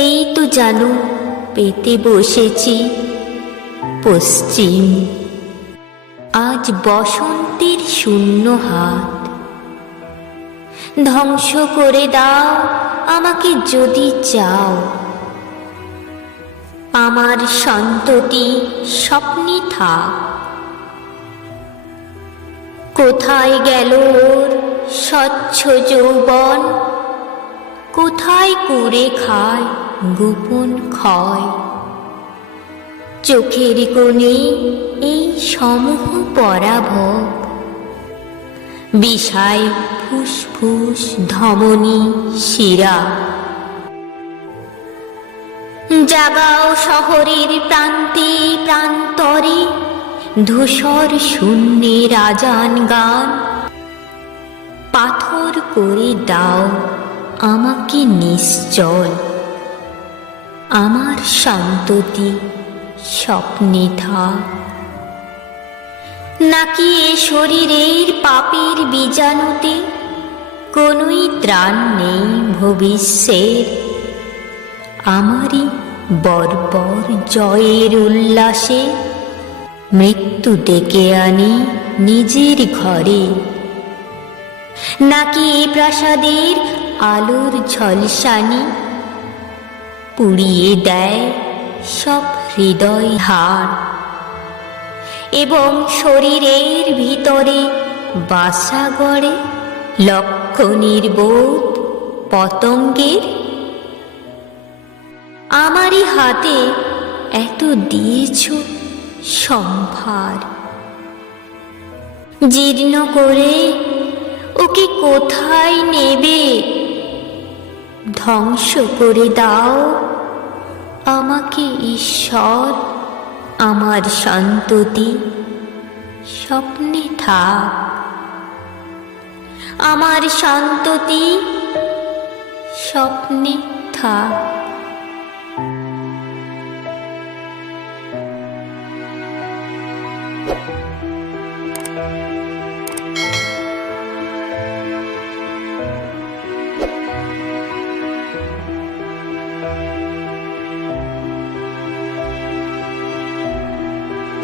এই তো জানো পেতে বসেছি পশ্চিম। আজ বসন্তের শূন্য হাত, ধ্বংস করে দাও আমাকে যদি চাও। আমার সন্ততি স্বপ্নে থাক। কোথায় গেল ওর স্বচ্ছ যৌবন, কোথায় কুরে খায় গোপন ক্ষয়। চোখের কোণে এই সমূহ পরাভব, বিষায় ফুসফুস ধমনী শিরা। জাগাও শহরের প্রান্তে প্রান্তরে, ধূসর শূন্যের আজান গান। পাথর করে দাও আমাকে নিশ্চল, আমার সন্ততি স্বপ্নে থাক। নাকি এ শরীরের পাপের বীজাণুতে কোনোই ত্রাণ নেই ভবিষ্যের। আমারই বর্বর জয়ের উল্লাসে মৃত্যু ডেকে আনি নিজের ঘরে। নাকি এ প্রাসাদের আলোর ঝলসানি পুড়িয়ে দেয় সব হৃদয় হাড়, এবং শরীরের ভিতরে বাসা গড়ে লক্ষ নির্বোধ পতঙ্গের। আমারই হাতে এত দিয়েছ সম্ভার, জীর্ণ করে ওকে কোথায় নেবে? ধ্বংস করে দাও আমাকে ঈশ্বর, আমার সন্ততি স্বপ্নে থাক। আমার সন্ততি স্বপ্নে থাক।